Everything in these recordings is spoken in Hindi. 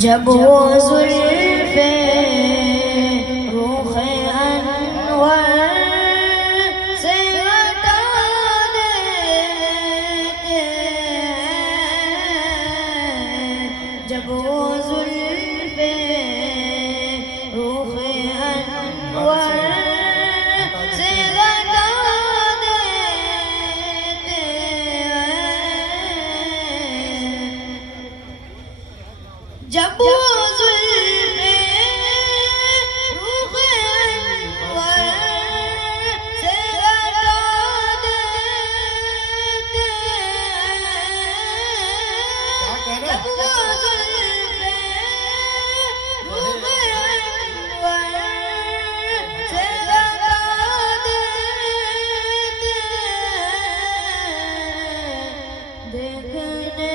जब वो जुल्फ़े रूख़े अनवर से हटा देते हैं, जब वो जुल्फ़े रूख़े अनवर से हटा देते हैं, जब वो जुल्फ़े रूख़े अनवर से हटा देते हैं, जब वो जुल्फ़े रूख़े अनवर से हटा देते हैं, देखने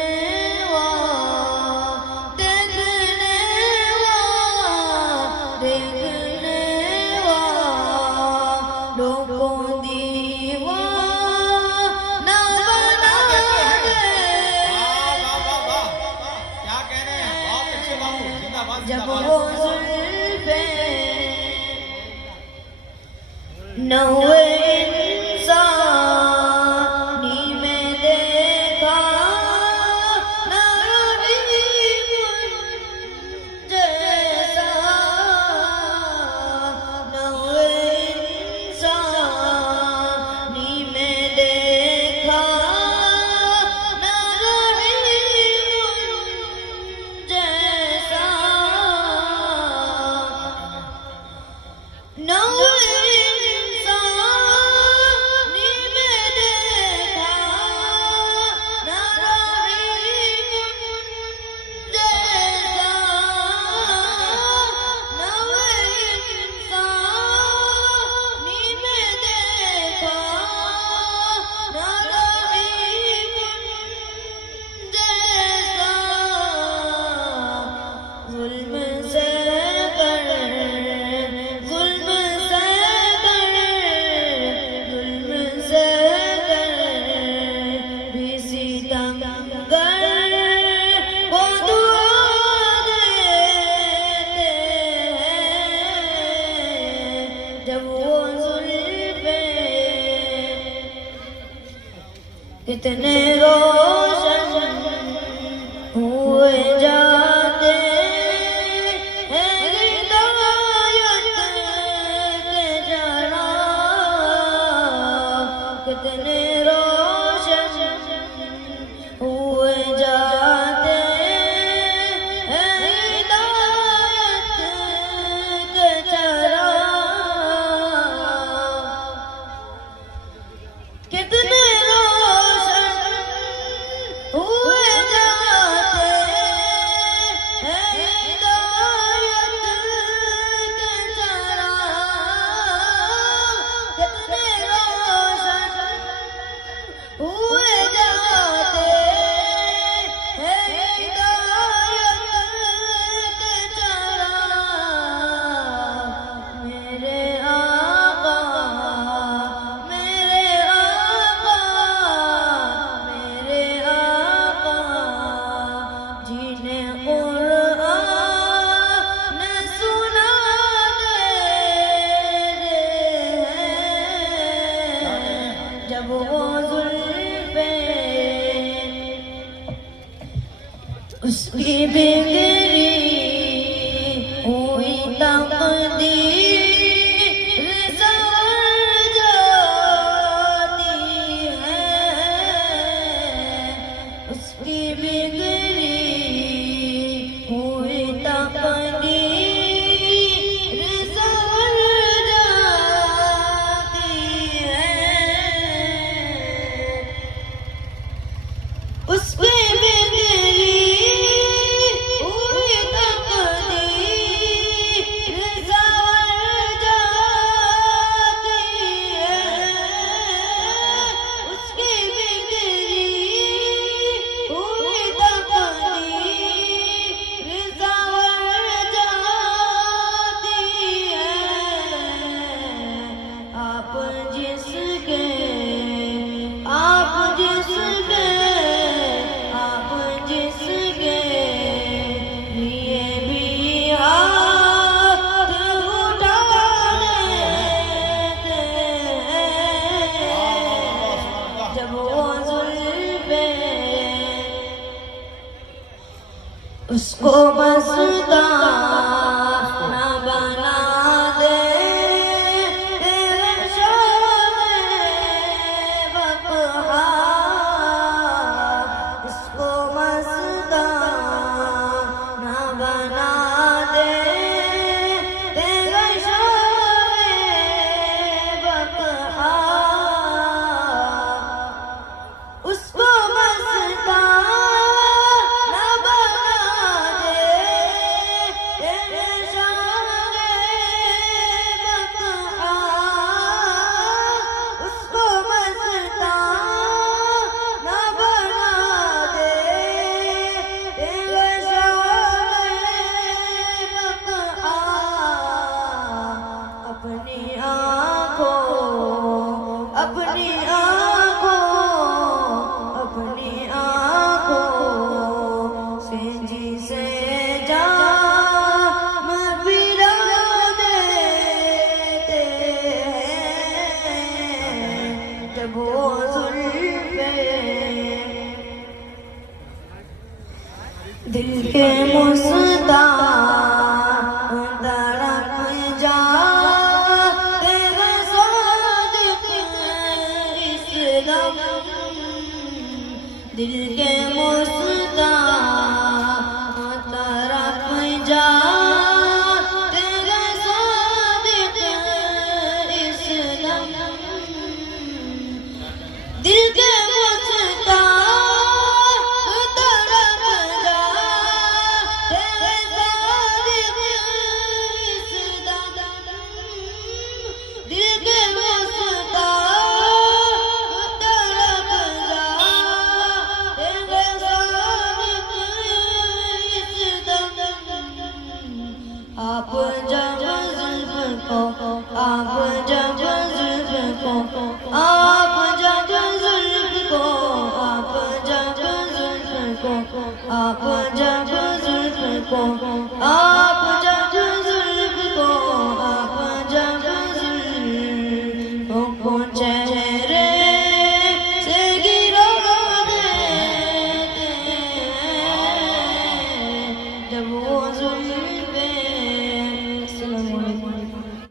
जब वो जुल्फ़े नौए इंसानी में देखा न जैसा, नौए इंसानी में देखा न जैसा, नौए इंसानी में देखा न जैसा, नौए इंसानी में देखा न जैसा, ज़ुल्म से कितने रोशन हुए जाते हैं हिदायत के जरा, कितने रोशन हुए जाते हैं हिदायत के जरा, कितने हुए जाते हैं हिदायत के चरा, कितने रोशन हुए जाते हैं हिदायत के चरा, मेरे आका मेरे आका मेरे आका जिन्हें कुरान सुना दे हैं, जब वो जुल्फ़े उसकी बिगड़ी हुई तक़दीर संवर जाती है, उसकी बिगड़ी हुई तक़दीर संवर जाती है, उसकी बिगड़ी हुई तक़दीर संवर जाती है, उसकी बिगड़ी हुई तक़दीर उसको मस्ताना बना दे तेरे शोरे बकहा, उसको मस्ताना बना दे तेरे शोरे बकहा, उसको मस्ताना अपनी आँखों से जिसे जाम पिला देते हैं, जब वो जुल्फे दिल के मुस्तान